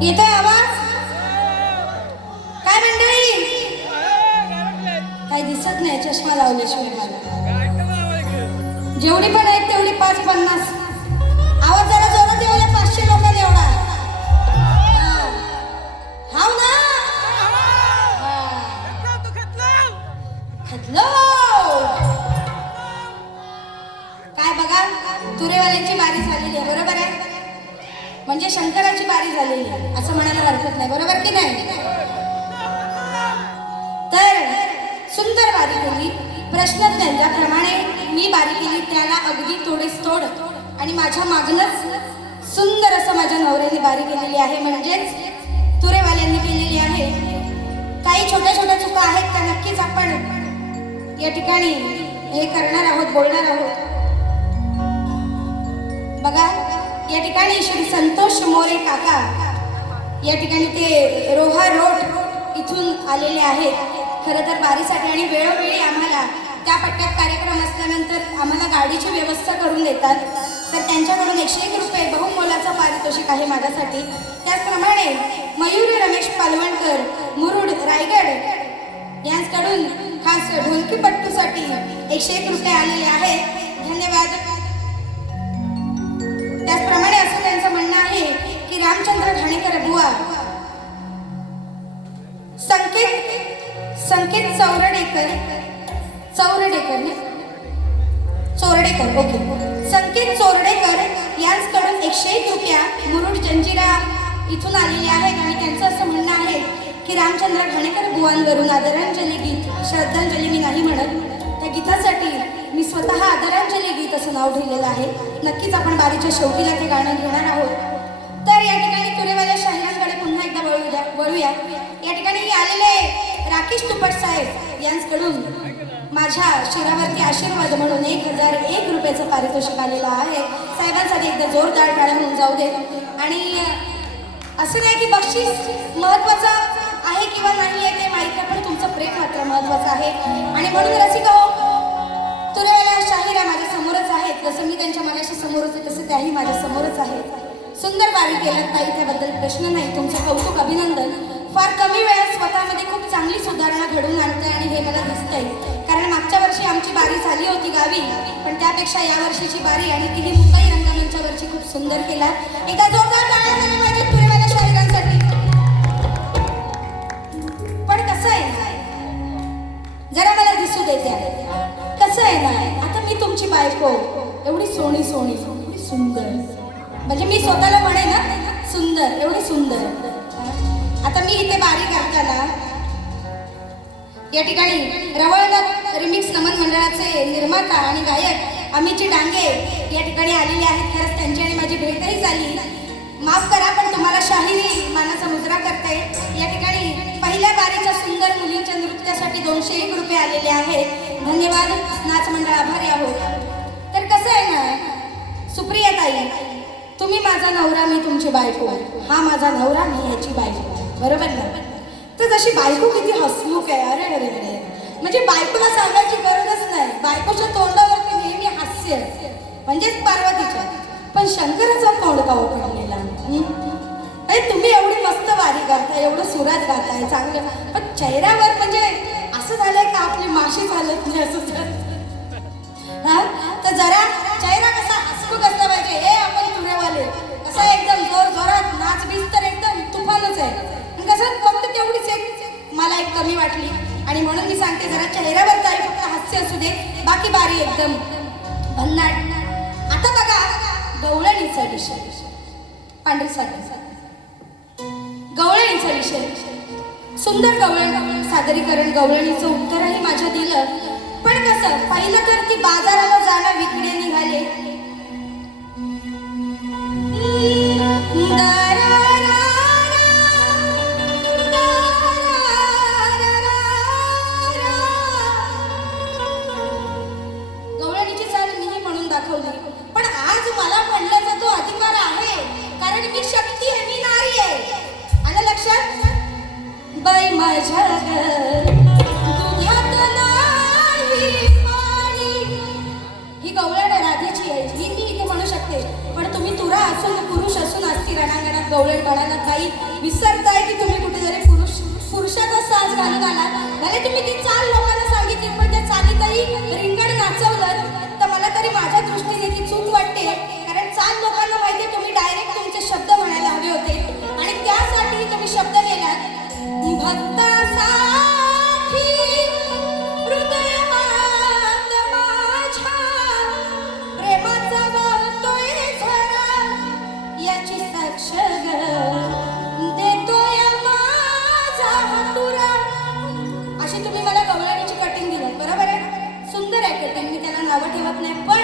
येतोय आवाज? काय मंडळी? काही दिसत नाही चष्मा लावल्याशिवाय मला. जेवढी पण आहेत तेवढी 5-50. आवाज जरा जोरात येऊया 500 लोकांनी एवढा. हाव ना? काय बघा, तुरेवाल्यांची बारी झालेली आहे, बरोबर आहे? म्हणजे शंकराची बारी झालेली आहे असं म्हणायला हरकत नाही, बरोबर की नाही? तर सुंदर बारी केली. प्रश्नज्ञांप्रमाणे मी बारी केली, त्याला अगदी तोडेस तोड आणि माझ्या मागणच सुंदर असं माझ्या नवऱ्याने बारी केलेली आहे, म्हणजेच तुरेवाल्यांनी केलेली आहे. काही छोट्या छोट्या चुका आहेत त्या नक्कीच आपण या ठिकाणी हे करणार आहोत, बोलणार आहोत. बघा, या ठिकाणी श्री संतोष मोरे काका या ठिकाणी ते रोहा रोड इथून आलेले आहेत खरं तर बारीसाठी, आणि वेळोवेळी आम्हाला त्या पट्ट्यात कार्यक्रम असल्यानंतर आम्हाला गाडीची व्यवस्था करून देतात. तर त्यांच्याकडून 101 रुपये बहुमोलाचं पारितोषिक आहे माझ्यासाठी. त्याचप्रमाणे मयूर रमेश पालवणकर मुरुड रायगड यांच्याकडून खास ढोलकीपट्टूसाठी 101 रुपये आलेले आहेत, धन्यवाद. त्याचप्रमाणे असं त्यांचं म्हणणं आहे की रामचंद्र घाणेकर बुवा संकेत चोरडेकर ओके, संकेत चोरडेकर यांच्याकडून 101 रुपया मुरुड जंजिरा इथून आलेले आहेत, आणि त्यांचं असं म्हणणं आहे की रामचंद्र घाणेकर बुवांवरून आदरांजली गीत, श्रद्धांजली मी नाही म्हणत, त्या गीतासाठी मी स्वतः आदरांजली गीत असं नाव ठेवलेलं आहे. नक्कीच आपण बारीच्या शेवटीला ते गाणं घेणार आहोत. तर या ठिकाणी तुरेवाल्या शाहिरांकडे पुन्हा एकदा वळूया. या ठिकाणी आलेले राकेश तुपट साहेब यांच्याकडून माझ्या शिरावरती आशीर्वाद म्हणून 1001 रुपयाचं पारितोषिक आलेलं आहे. साहेबांसाठी एकदा जोरदार टाळ्या होऊन जाऊ दे. आणि असं नाही की बक्षीस महत्वाचं आहे किंवा नाही आहे ते माहीत नाही, पण तुमचं प्रेम मात्र महत्वाचं आहे. आणि म्हणून रसिका हो, तुरेवाल्या शाहिरा माझ्या समोरच आहेत, जसं मी त्यांच्या मनाशी समोरच आहे तसं त्याही माझ्या समोरच आहेत. सुंदर बारी केलं ताई, त्याबद्दल प्रश्न नाही, तुमचं कौतुक, अभिनंदन. फार कमी वेळात स्वतःमध्ये खूप चांगली सुधारणा घडवून आणते आणि हे मला दिसतंय, कारण मागच्या वर्षी आमची बारी झाली होती गावी, पण त्यापेक्षा या वर्षीची बारी आणि तीही मुंबई रंगमंचावरची खूप सुंदर केला. एकदा जोरदार टाळ्या झाल्या पाहिजेत तुरेवाल्या शाहिरांसाठी. पण कसं आहे ना, जरा मला दिसू देते, कसं आहे ना, आता मी तुमची बायको एवढी सोनी सोनी एवढी सुंदर, म्हणजे मी स्वतःला म्हणे ना सुंदर, एवढी सुंदर. आता मी इथे बारी करताना या ठिकाणी रवळनाथ रिमिक्स नमन मंडळाचे निर्माता आणि गायक अमितजी डांगे या ठिकाणी आलेले आहेत. खरंच त्यांची आणि माझी भेटही झाली. माफ करा पण तुम्हाला शाहिरी मानाचा मुजरा करते. या ठिकाणी पहिल्या बारीच्या सुंदर मुलींच्या नृत्यासाठी 201 रुपये आलेले आहेत, धन्यवाद. नाच मंडळ आभारी आहोत. तर कसं आहे ना सुप्रिया ताई, तुम्ही माझा नवरा, मी तुमची बायको, हा माझा नवरा, मी याची बायको, बरोबर ना? तर जशी बायको किती हसमुख आहे, अरे अरे अरे, म्हणजे बायकोला सांगायची गरजच नाही, बायकोच्या तोंडावरती नेहमी हास्य, म्हणजेच पार्वतीच्या. पण शंकराचा तोंड का उघडलेला? अरे तुम्ही एवढी मस्त बारी करताय, एवढं सुरात गाताय चांगलं, पण चेहऱ्यावर म्हणजे असं झालंय का आपली माशी झालं तुम्ही असं. हा, तर जरा चेहरा कसा हसमुख असला पाहिजे. हे आपण तुरेवाले कसा एकदम जोर जोरात नाच बीज तर एकदम तुफानच आहे, कसं फक्त तेवढीच एक मला एक कमी वाटली, आणि म्हणून मी सांगते जरा चेहऱ्यावर तरी फक्त हास्य असू दे, बाकी बारी एकदम भन्नाट. आता बघा गवळणीचा विषय, पांढरीसाठी गवळणीचा विषय, सुंदर गवळण सादरीकरण, गवळणीचं उत्तरही माझ्या दिलं. पण कसं पहिलं तर ती बाजाराला जाणं विकणे निघाले. गवळण म्हणाला ताई विसरताय की तुम्ही कुठेतरी पुरुषाचा साज घालून आलात. भले तुम्ही ती चाल लोकांना सांगितली पण त्या चालीतही रिंगण नाचवलं तर मला तरी माझ्या दृष्टीने ती चूक वाटते. कारण चाल लोकांना माहिती आहे तुम्ही डायरेक्ट तुमचे शब्द म्हणायला हवे होते आणि त्यासाठी तुम्ही शब्द गेलात. भक्तासाठी हृदयात माझ्या प्रेमाचा वाहतोय झरा याची साक्ष देतोय माझा हातुरा. अशी तुम्ही मला गवळणीची कटिंग दिलं बरोबर आहे. सुंदर आहे कटिंग, मी त्याला नावं ठेवत नाही. पण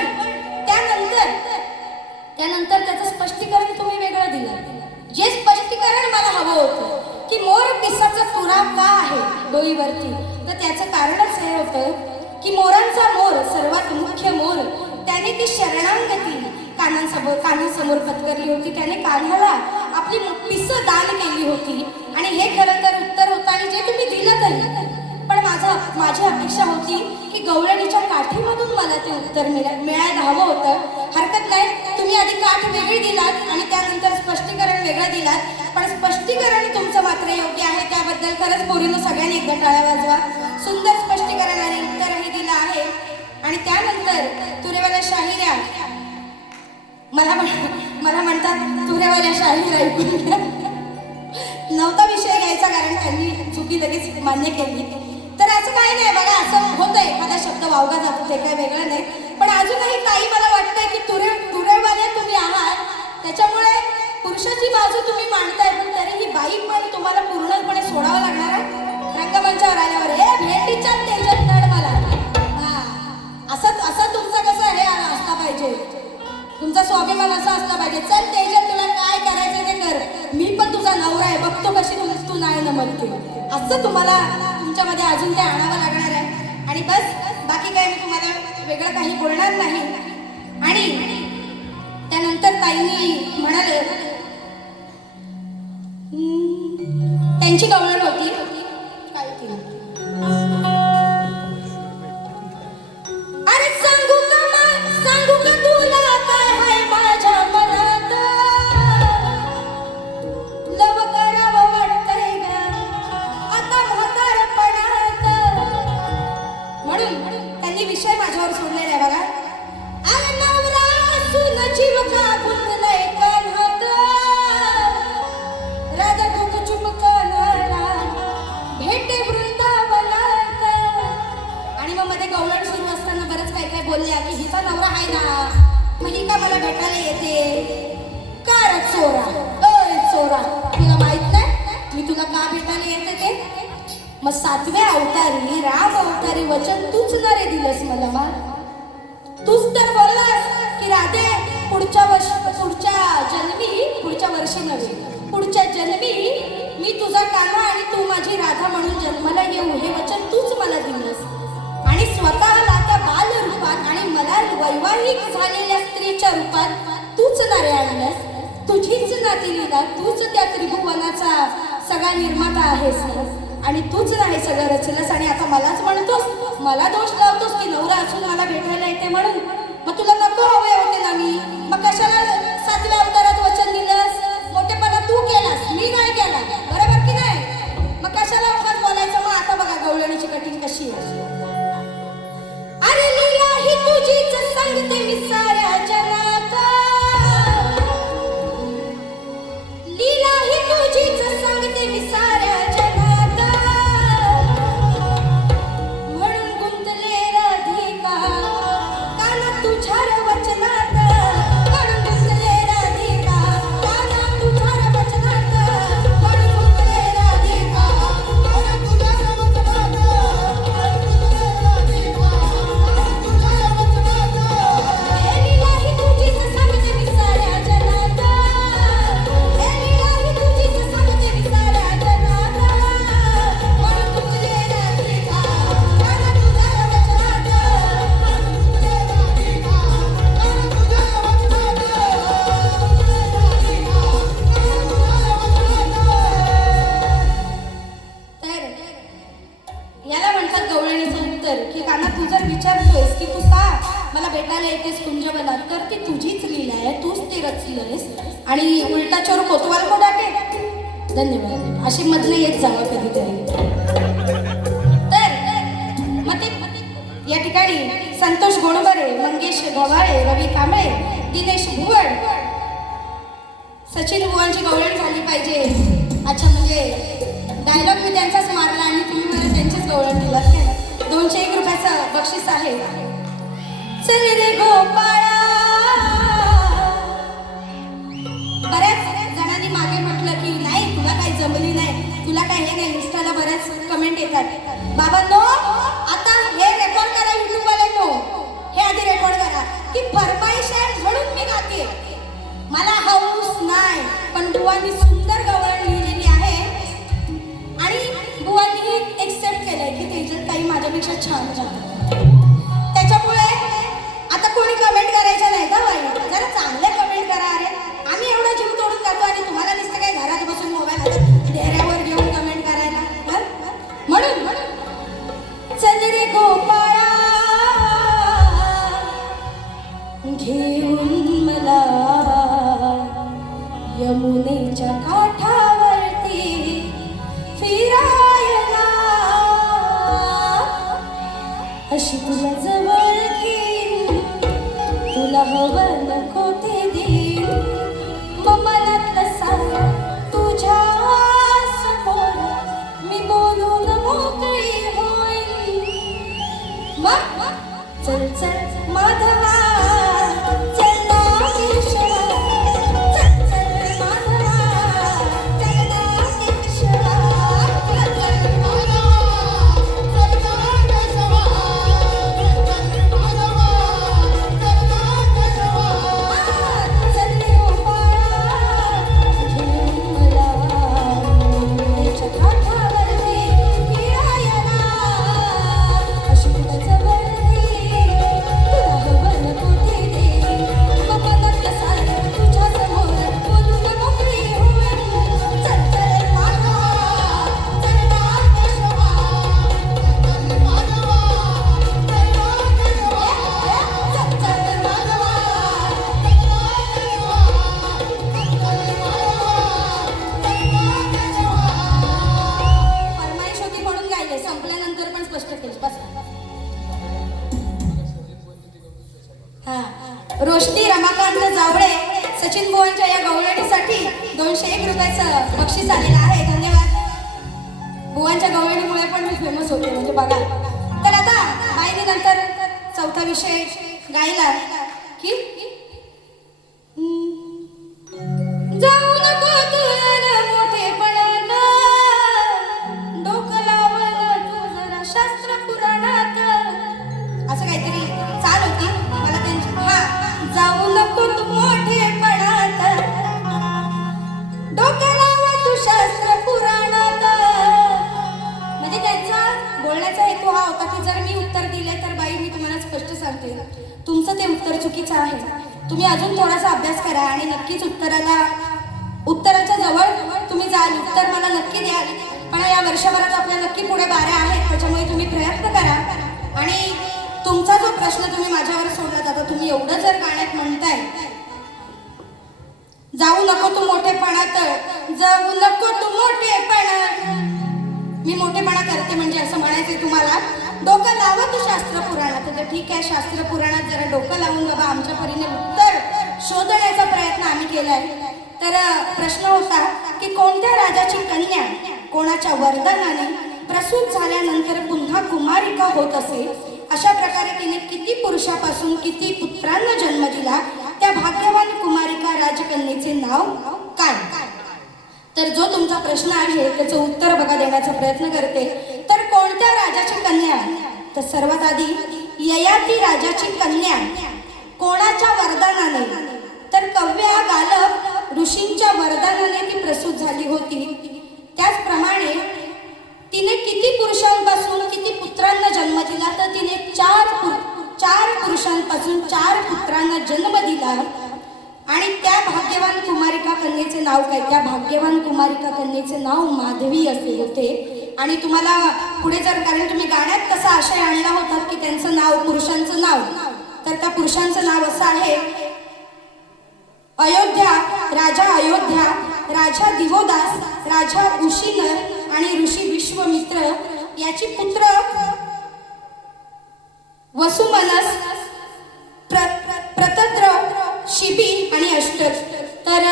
त्यानंतर त्याचं स्पष्टीकरण तुम्ही वेगळं दिलं. जे स्पष्टीकरण मला हवं होतं की मोर पिसाचा तुरा का आहे डोईवरती, तर त्याचं कारणच हे होतं की मोरांचा मोर सर्वात मुख्य मोर त्याने ती शरणांगती कानासमोर पत्करली होती. त्याने कान्हाला आपली पिसं दान केली होती आणि हे खरं तर उत्तर होतं आणि जे तुम्ही दिलं तरी. पण माझी अपेक्षा होती की गवळणीच्या काठीमधून मला ते उत्तर मिळायला हवं होतं. हरकत नाही, तुम्ही आधी काठ वेगळी दिलात आणि त्यानंतर स्पष्टीकरण वेगळं दिलात. पण स्पष्टीकरण तुमचं मात्र योग्य आहे, त्याबद्दल खरंच पोरीनं सगळ्यांनी एकदा टाळ्या वाजवा. सुंदर स्पष्टीकरण आणि उत्तरही दिलं आहे. आणि त्यानंतर तुरेवाल्या शाहिऱ्या मला म्हणतात तुरेवाल्या शाहिऱ्या ऐकून घ्या. नव्हता विषय घ्यायचा कारण त्यांनी चुकी लगेच मान्य केली. तर असं काही नाही बघा, असं होतं एखादा शब्द वावगा जातो ते काही वेगळं नाही. पण अजूनही ताई मला वाटतंय की तुरेवाल्या तुम्ही आहात त्याच्यामुळे पुरुषाची बाजू तुम्ही मांडताय पण तरीही बाई पण तुम्हाला पूर्णपणे सोडावं लागणार आहे रंगमंचावर आल्यावर. हे भेटीच्या तेजात नड मला असं तुमचं कसं हे असला पाहिजे, तुमचा स्वाभिमान असा असला पाहिजे. चल तेजात तुला काय करायचं ते कर, मी पण तुझा नवरा आहे, बघतो कशी तू नाही नमतते. असं तुम्हाला तुमच्यामध्ये अजून ते आणावं लागणार आहे. आणि बस बाकी काय मी तुम्हाला वेगळं काही बोलणार नाही. आणि त्यानंतर ताईंनी म्हणाले त्यांची गवळण होती काय ती, अरे सांगू का तुला काय आहे माझ्या मनात, लव करावं वाटतंय ग आता म्हातारपणात. म्हणून त्यांनी विषय माझ्यावर सोडलेला आहे बघा. अरे नवरा असून जीव का गुंतलाय कान्हात, राधा तू चुप कानाला भेटे वृंदावनात. आणि मग मध्ये गवळण सुरू असताना बरंच काय काय बोलल्या की हिचा नवरा आहे ना, मग ही का मला भेटायला येते का रे चोरा. अरे चोरा, तुला माहित नाही मी तुला का भेटायला येते ते. मग 7व्या अवतारी राम अवतारी वचन तूच न रे दिलंस मला. मा तूच तर बोललास की राधे पुढच्या जन्मी मी तुझा कान्हा आणि तू माझी राधा म्हणून जन्माला येऊ हे वचन तूच मला दिलंस. आणि स्वतःला त्या बाल रूपात आणि मला वैवाहिक झालेल्या स्त्रीच्या रूपात तूच नारे आणलंस. तुझीच नाती लीला, तूच त्या त्रिभुवनाचा सगळा निर्माता आहेस आणि तूच नाही सगळं रचलंस. आणि आता मलाच म्हणतोस, मला दोष लावतोस की नवरा असून मला भेटायला येते म्हणून. मग तुला नको हवे होते ना मी, मग कशाला 7व्या अवतारात वचन दिलंस. मोठेपणा तू केलास, मी नाही केला, बरोबर की नाही. मग कशाला उगाच बोलायचं. मग आता बघा गवळणीची कटिंग कशी आहे. अरे लीला ही तुझीच सांगते मी साऱ्या जनात, लीला ही तुझीच सांगते मी साऱ्या जनात. म्हणून गुंतले राधिका काना तुझ्या वचनात, म्हणून गुंतले राधिका काना तुझ्या वचनात, म्हणून गुंतले राधिका काना तुझ्या वचनात, लीला ही तुझीच सांगते मी साऱ्या जनात, लीला ही तुझीच सांगते मी साऱ्या जनात. म्हणून गुंतले राधिका काना तुझ्या वचनात, तर याला म्हणतात गवळणीचं उत्तर की काना तू जर विचारतोयस की तू का मला भेटायला येतेस कुंजवनात, तर ती तुझीच लीला आहे, तूच ते रचलंयस. आणि उलटा चोर कोतवाल कोण धन्यवाद. अशी मधनं येत जावं कधीतरी. तर मग ते या ठिकाणी संतोष गोणबरे, मंगेश गव्हाळे, रवी कांबळे, दिनेश भुवड, सचिन बुवांची गवळण झाली पाहिजे. अच्छा, म्हणजे डायलॉग मी त्यांचाच मारला आणि तुम्ही मला त्यांचीच गवळण दिलात काय? 201 रुपयाचं बक्षीस आहे. चल रे गोपाळा. बऱ्याच जणांनी मागे म्हटलं की नाही तुला काही जमली नाही, तुला काय हे नाही. इंस्टाला बऱ्याच कमेंट येतात. बाबांनो, आता हे रेकॉर्ड करा युट्यूबवाल्यांनो, हे आधी रेकॉर्ड करा की फरमाईश आहे म्हणून मी गाते. मला हौस नाही, पण बुवांनी सुंदर गवळण लिहिलेली आहे आणि बुवांनी एक्सेप्ट केलंय की तेजल ताई माझ्यापेक्षा छान गातात. त्याच्यामुळे आता कोणी कमेंट करायच्या नाही का बाई, जरा चांगले कमेंट करा. अरे आम्ही एवढा जीव तोडून जातो आणि तुम्हाला नुसतं काय घरात बसून मोबाईल हातात डेऱ्यावर घेऊन कमेंट करायला. म्हणून चल रे गोपाळा घेऊन मला यमुनेच्या काठावरती फिरायला, अशी तुला जवळ घेईन, तुला हवं नको ते देईन, मग मनातलं सारं तुझ्या समोर मी बोलून मोकळी होईन. मग चल चल माधवा, चल नागेश्वरा, चल चल माधवा, चल नागेश्वरा, चल चल माधवा, चल नागेश्वरा, चल माधवा, चल नागेश्वरा. चल रे गोपाळा घेऊन मला यमुनेच्या काठावरती फिरायला, अशी तुला जवळ घेईन, तुला हवं नको ते देईन, मग मनातलं सारं तुझ्या समोर बोलून मोकळी होईन. चल चल माधवा, चल नागेश्वरा, चल माधवा, चल नागेश्वरा, चल चल माधवा, चल नागेश्वरा, चल चल माधवा, चल नागेश्वरा. फरमाईश होती म्हणून गायले, संपल्यानंतर पण स्पष्ट केलं. बस हा. रोशनी रमाकांत जावळे, सचिन बुवांच्या या गवळणीसाठी 201 रुपयाचं बक्षीस आलेलं आहे. धन्यवाद. बुवांच्या गवळणीमुळे पण मी फेमस होते, म्हणजे बघा. तर आता बाईने नंतर चौथा विषय गायला की जाऊ नको तुला मोठेपणात, डोकं लावलं तू जरा शास्त्र पुराणात, असं काहीतरी चाल होती मला त्यांची. हा, जाऊ नको तू मोठेपणात, डोकं लावलं तू शास्त्र पुराणात. म्हणजे त्यांचा बोलण्याचा हेतू हा होता की जर मी उत्तर दिले तर बाई मी तुम्हाला स्पष्ट सांगते तुमचं ते उत्तर चुकीचं आहे. तुम्ही अजून थोडासा अभ्यास करा आणि नक्कीच उत्तराच्या जवळ तुम्ही जाल. उत्तर मला नक्की द्याल. पण या वर्षभरात आपल्या नक्की पुढे 12 आहेत, त्याच्यामुळे तुम्ही प्रयत्न करा. आणि तुमचा जो प्रश्न तुम्ही माझ्यावर सोडला जाता, तुम्ही एवढं जर गाण्यात म्हणताय जाऊ नको तू मोठेपणात, जाऊ नको तू मोठेपणात, मी मोठेपणा करते म्हणजे असं म्हणायचंय तुम्हाला. डोकं लावा तू शास्त्र पुराणात. तर ठीक आहे, शास्त्र पुराणात जरा डोकं लावून बाबा आमच्या परीने उत्तर शोधण्याचा प्रयत्न आम्ही केलाय. तर प्रश्न होता की कोणत्या राजाची कन्या कोणाच्या वरदानाने प्रसूत झाल्यानंतर पुन्हा कुमारिका होत असे, अशा प्रकारे तिने किती पुरुषापासून किती पुत्रांना जन्म दिला, त्या भाग्यवान कुमारिका राजकन्येचे नाव काय? तर जो तुमचा प्रश्न आहे त्याचं उत्तर बघा देण्याचा प्रयत्न करते. तर कोणत्या राजाची कन्या? तर सर्वात आधी ययाती राजाची कन्या कोणाच्या वरदानाने? तर कव्या गालप ऋषींच्या वरदानाने ती प्रसूत झाली होती. त्याचप्रमाणे तिने किती पुरुषांपासून किती पुत्रांना जन्म दिला? तर तिने चार पुरुषांपासून 4 पुत्रांना जन्म दिला. आणि त्या भाग्यवान कुमारिका कन्येचे नाव काय? त्या भाग्यवान कुमारिका कन्येचे नाव माधवी असे होते. आणि तुम्हाला पुढे जर, कारण तुम्ही गाण्यात कसा आशय आणला होता की त्यांचं नाव, पुरुषांचं नाव, तर त्या पुरुषांचं नाव असं आहे अयोध्या, राजा अयोध्या राजा दिवोदास, राजा उशीनर आणि ऋषी विश्वामित्र याची पुत्र वसुमनस, प्रतद्र, शिबी आणि अष्टक. तर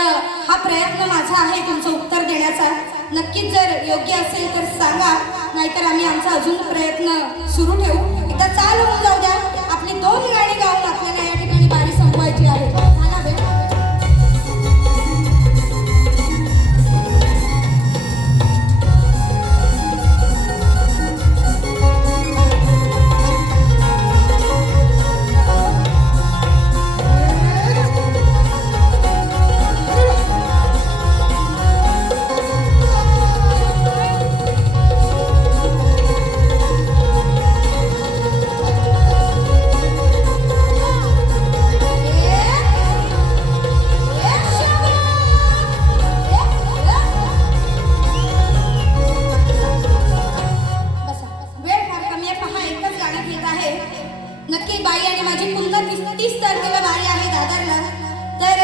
हा प्रयत्न माझा आहे तुमचं उत्तर देण्याचा. नक्कीच जर योग्य असेल तर सांगा, नाहीतर आम्ही आमचा अजून प्रयत्न सुरू ठेवू. एकदा चाल होऊन जाऊ द्या. आपली 2 गाणी गाऊन आपल्याला या ठिकाणी बारी संपवायची आहे. झाला वेळ. नक्की बाई आणि माझी पुन्हा 30 तारखेला बारी आहे दादरला. तर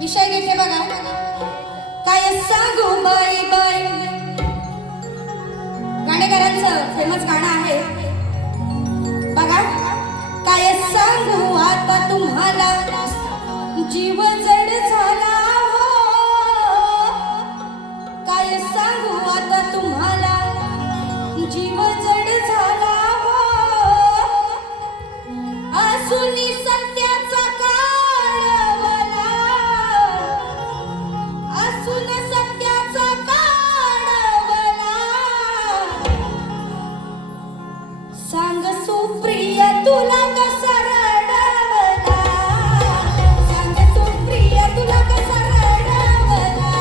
विषय घेते बघा. काय सांगू बाई बाई, गाणेकरांचं फेमस गाणं आहे बघा. काय सांगू आता तुम्हाला, जीव जड झाला हो. काय सांगू आता तुम्हाला, जीव जड झाला हो. असूनी सत्याचा काढवला, असून सत्याचा काढवला. सांग सुप्रिय तुला कसा रडवला, सांग सुप्रिय तुला कसा रडवला.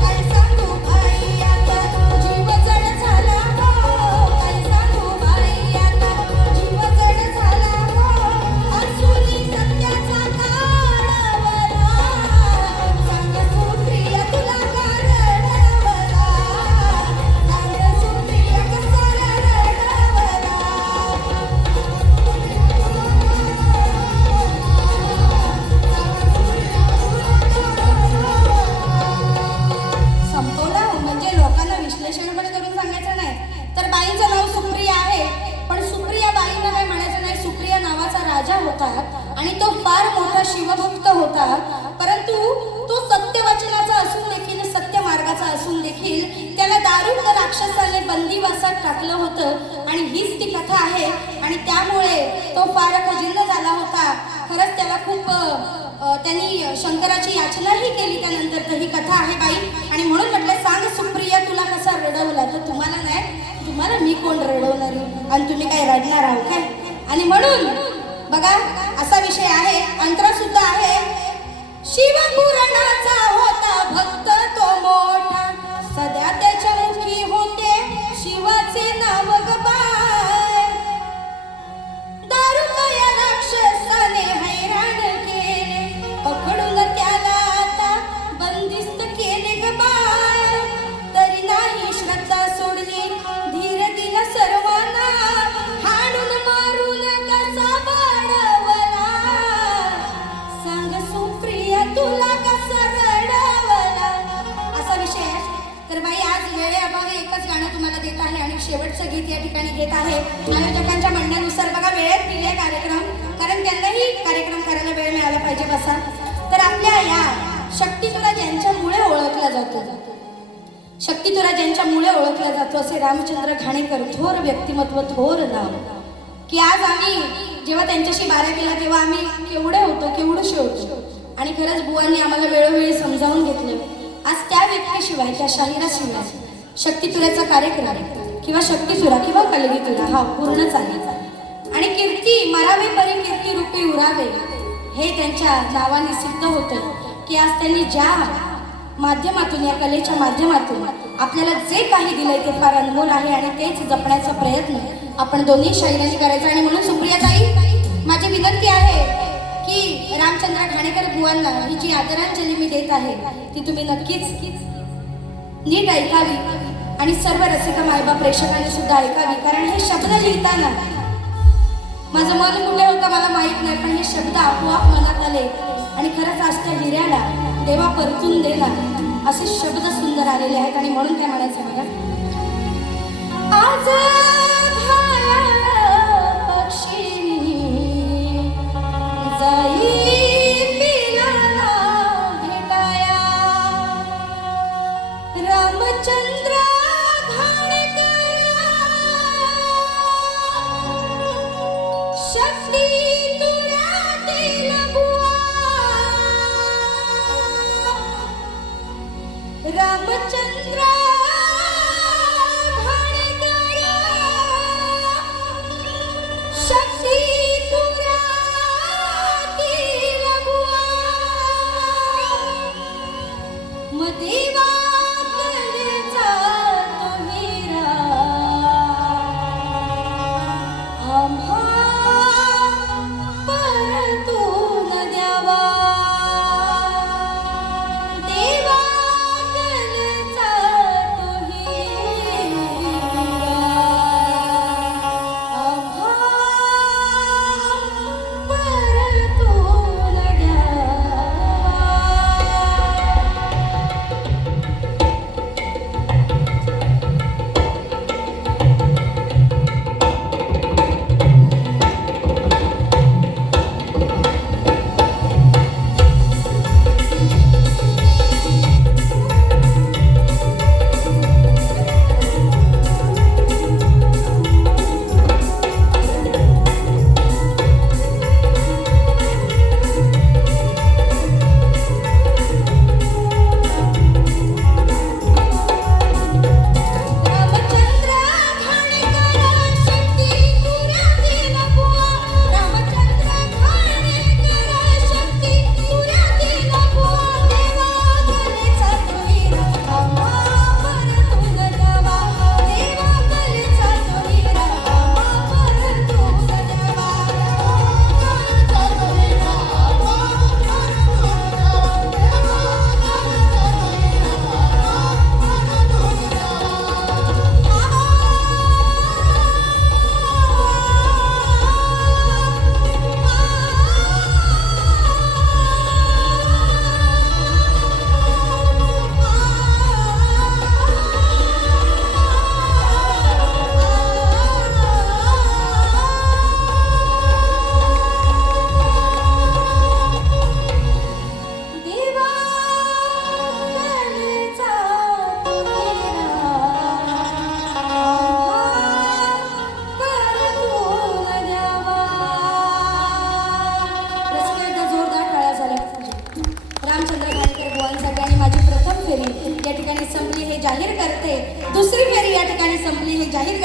काय सांगू बाई आता जीव जड झाला हो. काय सांगू बाई आता जीव जड झाला हो. असूनी सत्याचा काढवला, सांग सुप्रिय तुला का रडवला, सांग सुप्रिय कसा रडवला. संपवला हो, म्हणजे लोकांना विश्लेषण पण करून सांगायचं नाही. तर बाईचं नाव सुप्रिया आहे, पण सुप्रिया बाईंना काय म्हणायचं नाही. सुप्रिया नावाचा राजा होता आणि तो फार मोठा शिवभक्त होता. परंतु तो सत्यवचनाचा असून देखील, सत्य मार्गाचा असून देखील त्याला दारुण राक्षसाने बंदिवासात टाकलं होतं. आणि हीच ती कथा आहे. आणि त्यामुळे तो फार खजिन्न झाला होता. खरंच त्याला खूप त्यांनी शंकराची याचनाही केली त्यानंतर. तर ही कथा आहे बाई. आणि म्हणून म्हटलं सांग सुप्रिया तुला कसा रडवला. तर तुम्हाला नाही, तुम्हाला मी कोण रडवणारी, आणि तुम्ही काय रडणार आहो काय. आणि म्हणून बघा असा विषय आहे. अंतरा सुद्धा आहे. शिवपुराणाचा होता भक्त तो मोठा, सध्या त्याच्या मुखी होते शिवाचे नाव ग बाय. दारुकया राक्षसाने हैराण केले, पकडून त्याला आता बंदिस्त केले ग बाय. तरी नाही श्रद्धा सोडली, धीर दिला सर्वांना, हाडून मारून कसा वाढवला. सांग सुप्रिया तुला कसा रडवला. असा विषय आहे. तर बाई आज वेळेअभावी एकच गाणं तुम्हाला देत आहे आणि शेवटचं गीत या ठिकाणी घेत आहे. आयोजकांच्या म्हणण्यानुसार बघा वेळेत दिले कार्यक्रम, कारण त्यांनाही कार्यक्रम करायला वेळ मिळाला पाहिजे बसा. तर आपल्या या शक्तितुला ज्यांच्यामुळे ओळखला जातो, शक्तितुला ज्यांच्यामुळे ओळखला जातो असे रामचंद्र घाणेकर, थोर व्यक्तिमत्व, थोर नाव. की आज आम्ही जेव्हा त्यांच्याशी बारा केला तेव्हा आम्ही केवढे होतो, केवढे होतो. आणि खरंच बुवांनी आम्हाला वेळोवेळी समजावून घेतलं. आज त्या व्यक्तीशिवाय, त्या शाहिराशिवाय शक्तितुऱ्याचा कार्यक्रम किंवा शक्तिसुरा किंवा कलगीतुरा हा पूर्णच आहे. आणि कीर्ती मरावे परी कीर्ती रूपी उरावे हे त्यांच्या नावाने सिद्ध होतं. की आज त्यांनी ज्या माध्यमातून, या कलेच्या माध्यमातून आपल्याला जे काही दिलंय ते फार अनमोल आहे. आणि तेच जपण्याचा प्रयत्न आपण दोन्ही शाहिरांनी करायचा. आणि म्हणून सुप्रियाताई माझी विनंती आहे की रामचंद्र घाणेकर बुवांना ही जी आदरांजली मी देत आहे ती तुम्ही नक्कीच नीट ऐकावी. आणि सर्व रसिक मायबा प्रेक्षकांनी सुद्धा ऐकावी, कारण हे शब्द लिहिताना माझं मन कुठे होतं मला माहीत नाही, पण हे शब्द आपोआप मनात आले आणि खरंच आज त्या हिऱ्याला देवा परतून देला असे शब्द सुंदर आलेले आहेत. आणि म्हणून काय म्हणायचं बघा, आज पक्षी जाई पिलाला भेटाया, रामचंद्र शक्ती तुरातील बुवा, रामचंद्र घाणेकर शक्ती तुरातील बुवा, मदेवा कलेचा तो हिरा आम्हा परतून द्यावा, देवा कलेचा तो हिरा आम्हा परतून द्यावा. रामचंद्र घाणेकर बुवांसाठी आणि माझी प्रथम फेरी या ठिकाणी संपली हे जाहीर करते. दुसरी फेरी या ठिकाणी संपली हे जाहीर करते.